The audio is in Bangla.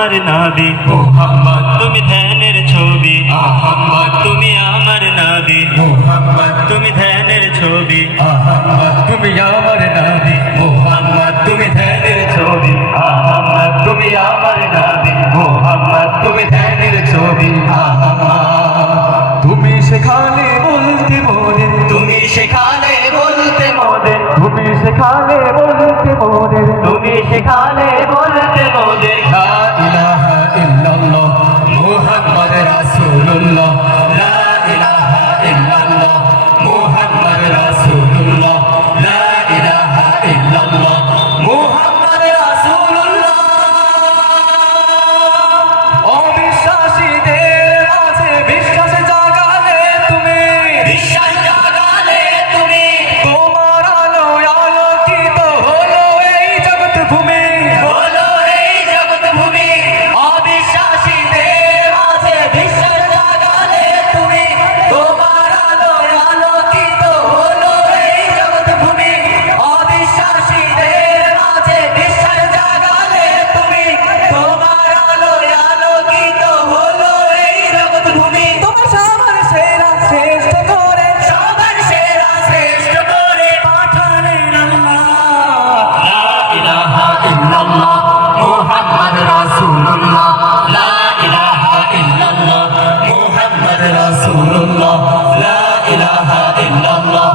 আমার নাবি মুহাম্মদ তুমি ধ্যানের ছবি আহম্মদ তুমি আমার নাবি মুহাম্মদ তুমি ধ্যানের ছবি আহম্মদ তুমি আমার নবী মুহাম্মদ তুমি ধ্যানের ছবি আহম্মদ তুমি আমার নবী মুহাম্মদ তুমি ধ্যানের ছবি আহম্মদ তুমি সেখানে বলতে মোদের তুমি সেখানে বলতে মোদের তুমি সেখানে বলতে মোদের তুমি সেখানে বলতে মোদের লা ইলাহা ইল্লাল্লাহ মুহাম্মদ রাসূলুল্লাহ লা ইলাহা ইল্লাল্লাহ মুহাম্মদ রাসূলুল্লাহ লা ইলাহা ইল্লাল্লাহ মুহাম্মদ রাসূলুল্লাহ অবিশ্বাসীদের মাঝে বিশ্বাস জাগালে তুমি বিশ্বাস জাগালে তুমি তোমার আলোয় আলোকিত হলো এই জগৎ ভূমি হলো এই জগৎ ভূমি অবিশ্বাসীদের মাঝে বিশ্বাস জাগালে তুমি তোমার আলোয় আলোকিত হলো এই জগৎ ভূমি অবিশ্বাসীদের মাঝে বিশ্বাস জাগালে তুমি তোমার আলোয় আলোকিত হলো এই জগৎ ভূমি তোমার সবার সেরা শ্রেষ্ঠ করে সবার সেরা শ্রেষ্ঠ করে পাঠালেন আল্লাহ লা ইলাহা ইল্লাল্লাহ মুহাম্মদ রাসূলুল্লাহ লা ইলাহা ইল্লাল্লাহ মুহাম্মদ রাসূলুল্লাহ লা ইলাহা ইল্লাল্লাহ